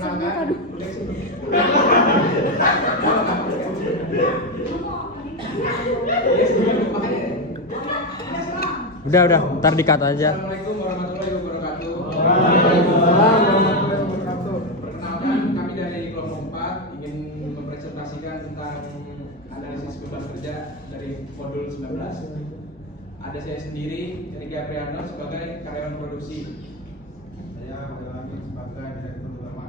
perkenalkan. Udah, ntar di-cut aja. Assalamualaikum warahmatullahi wabarakatuh. Waalaikumsalam warahmatullahi wabarakatuh. Perkenalkan, kami dari kelompok 4 ingin mempresentasikan tentang analisis beban kerja dari modul 19. Ada saya sendiri, Enrique Apriano, sebagai karyawan produksi. Saya Wadal Amin sebagai direktur utama.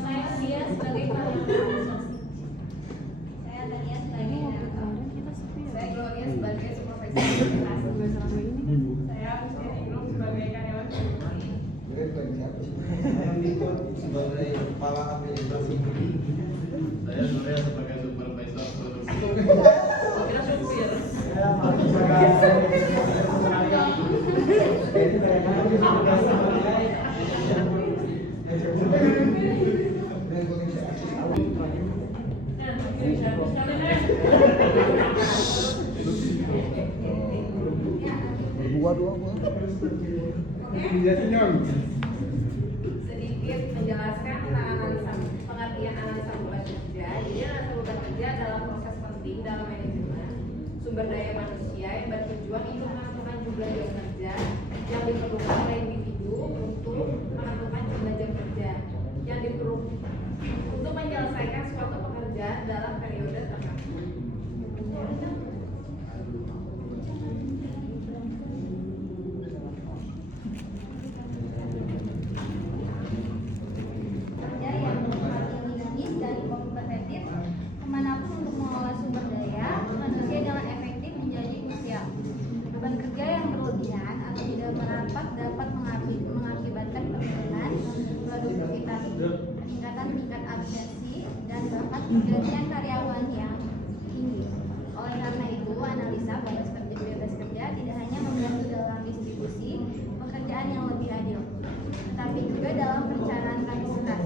Saya Sia sebagai karyawan administrasi. Saya Tania sebagai direktur. Saya Gloria sebagai supervisor administrasi. Saya Agustin Ingrum sebagai karyawan produksi. Saya Miko sebagai kepala administrasi. Saya Surya sebagai supervisor produksi. Saya Fahmi sebagai Sedikit menjelaskan tentang analisa pengertian analisa beban kerja. Jadi analisa beban kerja adalah proses penting dalam manajemen sumber daya manusia yang bertujuan untuk menentukan jumlah jam kerja yang diperlukan oleh individu untuk menentukan jumlah jam kerja yang diperlukan untuk menyelesaikan suatu pekerjaan dalam periode tertentu. Kerja yang dinamis dan kompetitif kemanapun untuk mengolah sumber daya manusia dengan efektif menjadi krusial. Beban kerja yang berlebihan atau tidak merapat dapat mengakibatkan penurunan produktivitas, peningkatan tingkat absensi, dan bahkan pergantian karyawan yang tinggi. Oleh karena itu, analisa bebas kerja tidak hanya membantu dalam distribusi pekerjaan yang lebih adil, tetapi juga dalam perencanaan kapasitas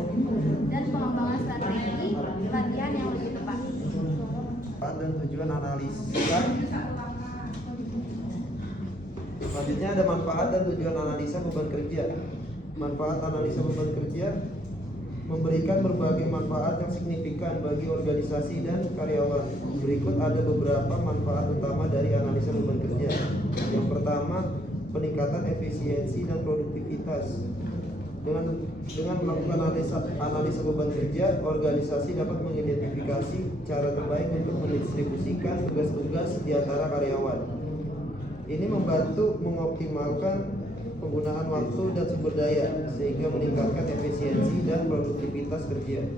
dan pengembangan strategi pelatihan yang lebih tepat. dan tujuan analisa. Selanjutnya ada manfaat dan tujuan analisa beban kerja. Manfaat analisa beban kerja memberikan berbagai manfaat yang signifikan bagi organisasi dan karyawan. Berikut ada beberapa manfaat utama dari analisa beban kerja. Yang pertama, peningkatan efisiensi dan produktivitas. Dengan melakukan analisa beban kerja, organisasi dapat mengidentifikasi cara terbaik untuk mendistribusikan tugas-tugas di antara karyawan. Ini membantu mengoptimalkan penggunaan waktu dan sumber daya sehingga meningkatkan efisiensi dan produktivitas kerja.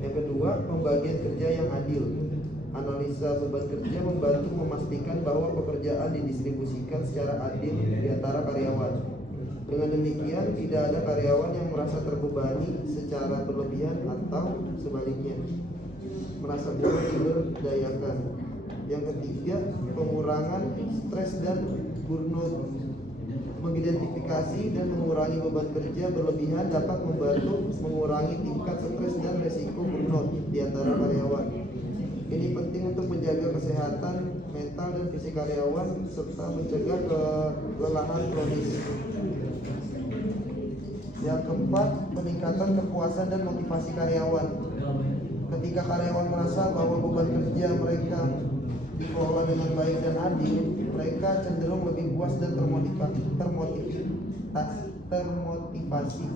Yang kedua, pembagian kerja yang adil. Analisa beban kerja membantu memastikan bahwa pekerjaan didistribusikan secara adil di antara karyawan. Dengan demikian, tidak ada karyawan yang merasa terbebani secara berlebihan atau sebaliknya merasa berdayakan. Yang ketiga, pengurangan stres dan burnout. Mengidentifikasi dan mengurangi beban kerja berlebihan dapat membantu mengurangi tingkat stres dan resiko burnout di antara karyawan. Ini penting untuk menjaga kesehatan mental dan fisik karyawan serta mencegah kelelahan kronis. Yang keempat, peningkatan kepuasan dan motivasi karyawan. Ketika karyawan merasa bahwa beban kerja mereka dikelola dengan baik dan adil, mereka cenderung lebih puas dan termotivasi.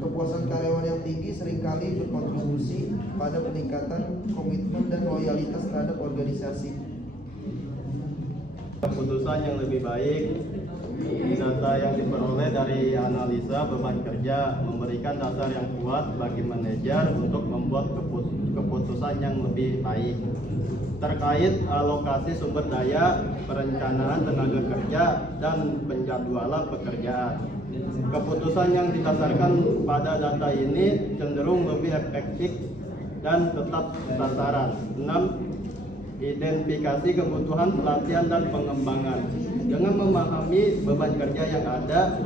Kepuasan karyawan yang tinggi seringkali berkontribusi pada peningkatan komitmen dan loyalitas terhadap organisasi. Keputusan yang lebih baik. Data yang diperoleh dari analisa beban kerja memberikan dasar yang kuat bagi manajer untuk membuat keputusan yang lebih baik terkait alokasi sumber daya, perencanaan tenaga kerja, dan penjadwalan pekerjaan. Keputusan yang didasarkan pada data ini cenderung lebih efektif dan tetap sasaran. 6. Identifikasi kebutuhan pelatihan dan pengembangan. Dengan memahami beban kerja yang ada,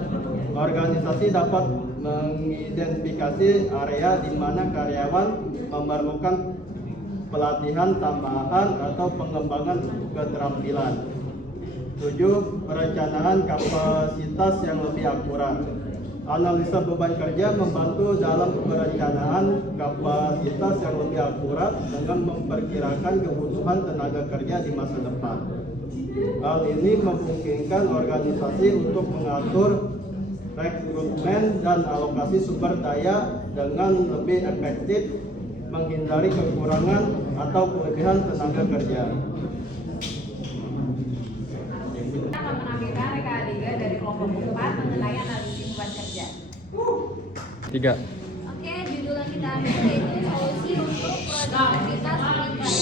organisasi dapat mengidentifikasi area di mana karyawan memerlukan pelatihan tambahan atau pengembangan keterampilan. 7. Perencanaan kapasitas yang lebih akurat. Analisa beban kerja membantu dalam perencanaan kapasitas yang lebih akurat dengan memperkirakan kebutuhan tenaga kerja di masa depan. Hal ini memungkinkan organisasi untuk mengatur rekrutmen dan alokasi sumber daya dengan lebih efektif, menghindari kekurangan atau kelebihan tenaga kerja. Kita akan menampilkan reka adegan dari kelompok 4 mengenai analisis beban kerja. 3. Oke, judul yang kita ambil yaitu solusi untuk produktivitas meningkat.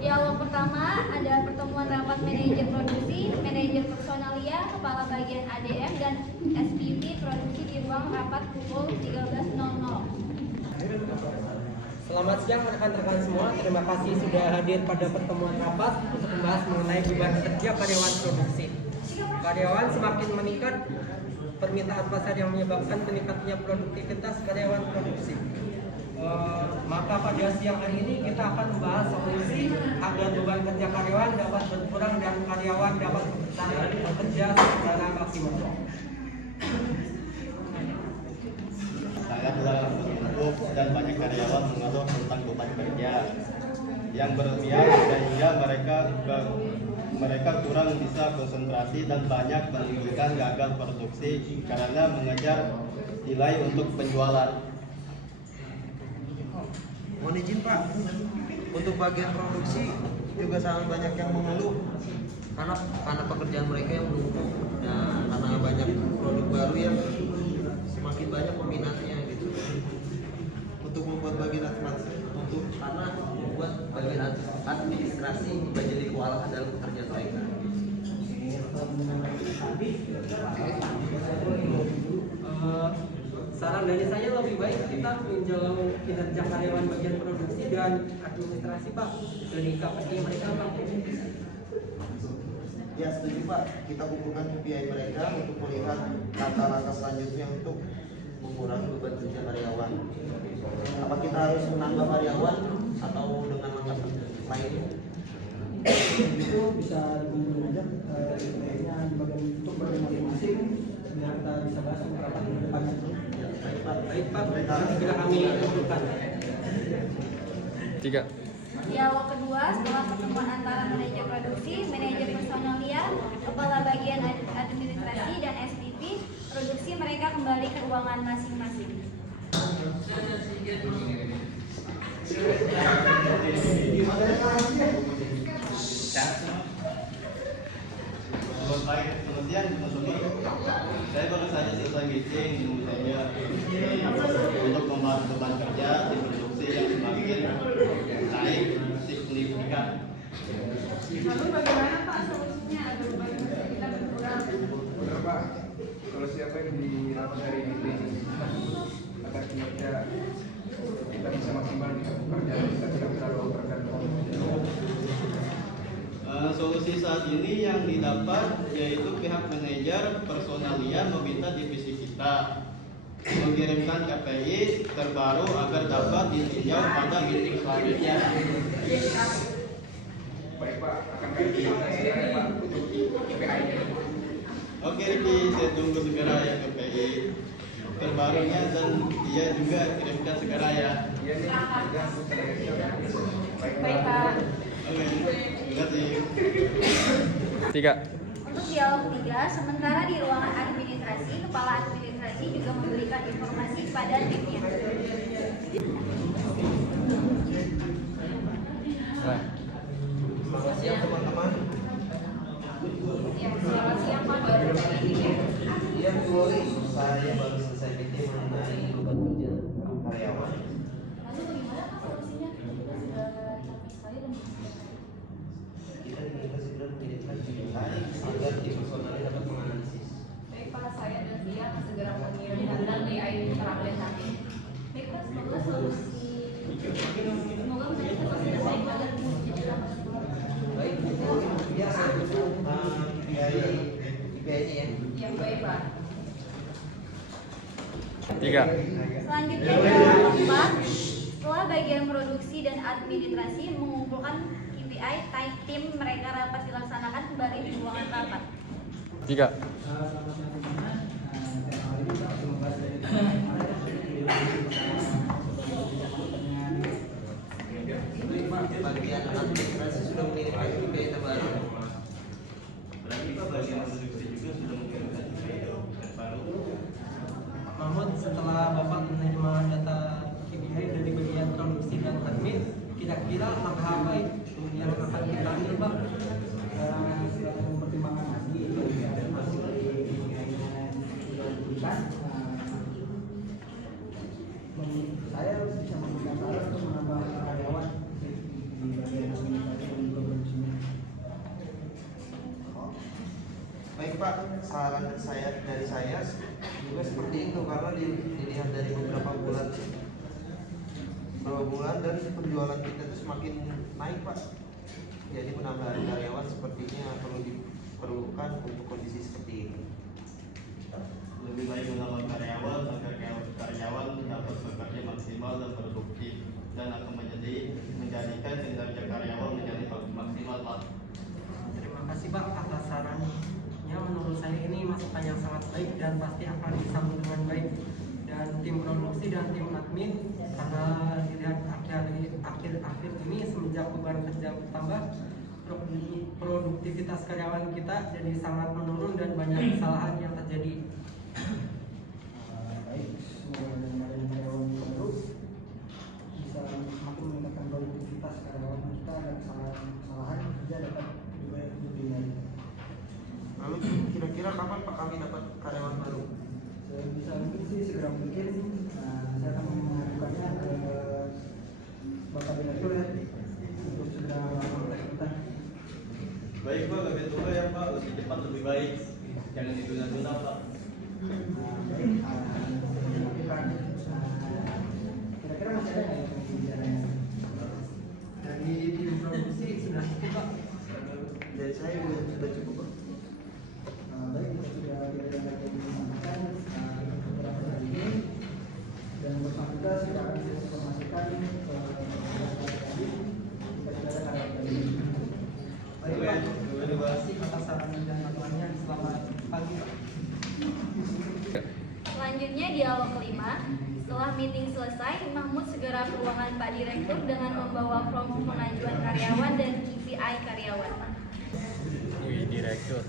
Dialog pertama ada pertemuan rapat manajer produksi, manajer personalia, kepala bagian ADM, dan SPV produksi di ruang rapat pukul 13.00. Selamat siang rekan-rekan semua, terima kasih sudah hadir pada pertemuan rapat untuk membahas mengenai beban kerja karyawan produksi. Karyawan semakin meningkat, permintaan pasar yang menyebabkan meningkatnya produktivitas karyawan produksi. Maka pada siang hari ini kita akan membahas solusi agar beban kerja karyawan dapat berkurang dan karyawan dapat bekerja secara maksimal. Saya telah mengumpul dan banyak karyawan mengeluh tentang beban kerja yang berlebihan sehingga mereka kurang bisa konsentrasi dan banyak menimbulkan gagal produksi karena mengejar nilai untuk penjualan. Mohon izin Pak, untuk bagian produksi juga sangat banyak yang mengeluh karena pekerjaan mereka yang menumpuk dan karena banyak produk baru yang semakin banyak peminatnya gitu. Untuk membuat bagian administrasi menjadi kewalahan dalam pekerjaan mereka. Saran dari saya lebih baik kita menjauh kinerja karyawan bagian produksi dan administrasi Pak dari KPI mereka Pak. Ya setuju Pak, kita kumpulkan KPI mereka untuk melihat langkah-langkah selanjutnya untuk mengurangi beban kerja karyawan. Apa kita harus menambah karyawan atau dengan langkah lain? Itu bisa dikumpulin aja KPI-nya untuk bagian masing-masing biar kita bisa bahas rapat ke depannya. Baik Pak, sudah kami lakukan. 3. Dialog kedua setelah pertemuan antara manajer produksi, manajer personalia, kepala bagian administrasi, dan SPV produksi mereka kembali ke ruangan masing-masing. Selamat siang teman-teman. Saya baru saja selesai meeting untuk membahas beban kerja di produksi yang semakin naik signifikan. Lalu bagaimana Pak solusinya agar beban kerja kita berkurang? Benar Pak, kalau siapa yang di rapat hari ini agar kinerja kita bisa maksimal di pekerjaan kita tidak terlalu overkan. Solusi saat ini yang didapat yaitu pihak manajer personalia meminta divisi kita mengirimkan KPI terbaru agar dapat ditinjau pada meeting selanjutnya. Baik Pak, akan kami komunikasikan Pak untuk KPI-nya. Oke Riki, saya tunggu segera ya KPI terbarunya dan dia juga kirimkan segera ya. Iya nih, Baik Pak. Oke, terima kasih. 3. Untuk dialog ketiga, sementara di ruangan administrasi, kepala administrasi juga memberikan informasi kepada timnya. Selamat siang teman-teman. Ya, selamat siang Pak, baru ini ya. Iya betul, saya baru selesai meeting mengenai beban kerja karyawan. Lalu bagaimana Pak solusinya? Kita sudah capek sekali dan Kita diminta segera mengirimkan KPI agar tim personalnya dapat menganalisis. Baik Pak, saya dan dia akan segera mengirimkan dan AI terupdate nanti. baik Pak, semoga solusi semoga menjadi selesai dan menjadi Baik, ya saya dukung KPI-nya ya. Ya, baik Pak. 3. Selanjutnya dialog keempat, setelah bagian produksi dan administrasi mengumpulkan KPI KPI tim mereka rapat dilaksanakan kembali di ruangan rapat. 3. Bagian administrasi sudah mengirimkan KPI terbaru. Berarti Pak bagian produksi juga sudah mengirimkan baru. Mahmud, setelah Bapak menerima data KPI dari bagian produksi dan admin, kira-kira langkah apa yang akan kita ambil, Pak? Silakan mempertimbangkan lagi ada masuk dari diberikan. Saya bisa memberikan saran untuk menambah karyawan di bagian administrasi dan juga produksinya. Baik Pak, saran dari saya juga seperti itu karena dilihat dari beberapa bulan dan penjualan kita itu semakin naik Pak. Jadi penambahan karyawan sepertinya diperlukan untuk kondisi seperti ini. Lebih baik menambah karyawan agar karyawan dapat bekerja maksimal dan produktif dan akan menjadikan kinerja karyawan menjadi maksimal, Pak. Terima kasih Pak atas sarannya. Menurut saya ini masukan yang sangat baik dan pasti akan disambung dengan baik. Dan tim produksi dan tim admin, karena dilihat akhir-akhir ini semenjak beban kerja bertambah, produktivitas karyawan kita jadi sangat menurun dan banyak kesalahan yang terjadi. Baik, semoga dengan karyawan baru bisa semakin meningkatkan produktivitas karyawan kita dan kesalahan kerja dapat dihindari. Lalu kira-kira kapan Pak kami dapat karyawan baru? Bisa mungkin sih segera mungkin. Saya akan mengajukannya ke Bapak Direktur ya untuk segera melakukan rekrutmen. Baik Pak, lebih tua ya Pak, lebih cepat lebih baik. Jangan ditunda-tunda Pak. Baik, kira-kira masih ada nggak yang mau bicaranya? Dari tim produksi sudah cukup Pak. Dari saya juga sudah cukup Pak. Baik, kita sudah ada lagi yang disampaikan beberapa hari ini dan bersangkutan kita akan informasikan ke tadi jika tidak ada karyawan tadi. Baik Pak, terima kasih atas saran dan bantuannya. Selamat pagi Pak. Selanjutnya dialog kelima. Setelah meeting selesai, Mahmud segera ke ruangan Pak Direktur dengan membawa form pengajuan karyawan dan KPI karyawan. Wih, direktur.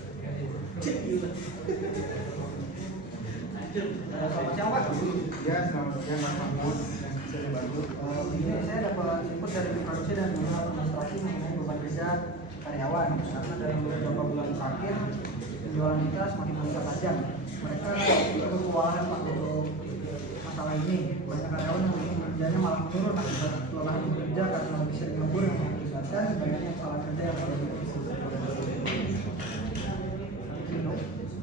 Selamat siang Pak. Ya, selamat siang Mas Mahmud. Saya bantu. Ini saya dapat input dari produksi dan administrasi mengenai beban kerja karyawan karena dari beberapa bulan terakhir penjualan kita semakin meningkat tajam. Mereka cukup kewalahan Pak untuk masalah ini. Banyak karyawan yang mungkin kerjanya malah menurun akibat kelelahan bekerja karena lebih sering lembur yang mengakibatkan banyaknya kesalahan kerja yang terjadi.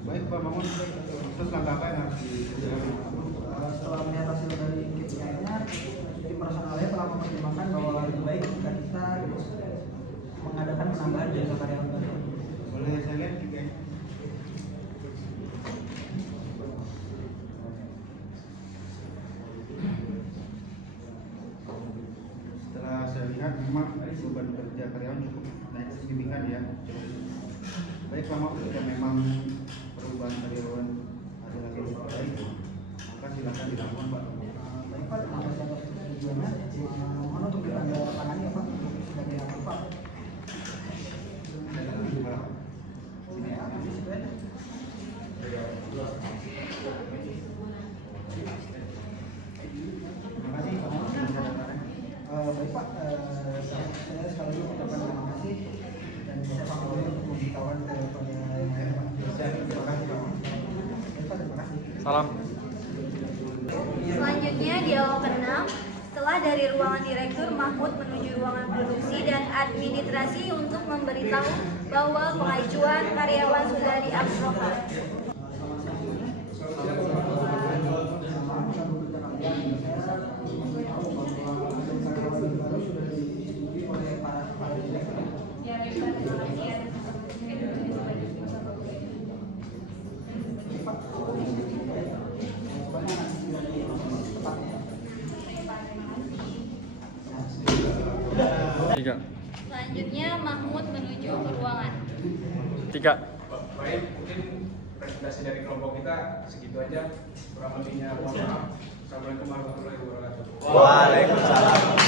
Baik Pak Mahmud, terus langkah apa yang harus dilakukan? Setelah melihat hasil dari KPI-nya, tim personalnya telah mempertimbangkan bahwa lebih baik jika kita mengadakan penambahan jumlah karyawan baru. Boleh saya lihat juga. Setelah saya lihat memang beban kerja karyawan cukup naik signifikan ya. Baik Pak Mahmud, jika memang perubahan karyawan ada lagi yang lebih baik, maka silakan dilakukan Pak. Baik Pak, terima kasih atas tujuannya. Mohon untuk ditandatangani ya Pak sebagai apa Pak? Sini ya, di situ aja. Terima kasih Pak Mahmud sudah catatannya. Baik Pak, saya sekali lagi ucapkan terima kasih dan saya pamit untuk memberitahuan kepada yang lain Pak. Terima kasih Pak Mahmud. Baik Pak, terima kasih. Salam. Selanjutnya dialog ke-6. Setelah dari ruangan direktur, Mahmud menuju ruangan produksi dan administrasi untuk memberitahu bahwa pengajuan karyawan sudah diaprovat. Tiga. Selanjutnya Mahmud menuju ke ruangan. 3. Baik, mungkin presentasi dari kelompok kita segitu aja. Kurang lebihnya mohon maaf. Assalamualaikum warahmatullahi wabarakatuh. Waalaikumsalam.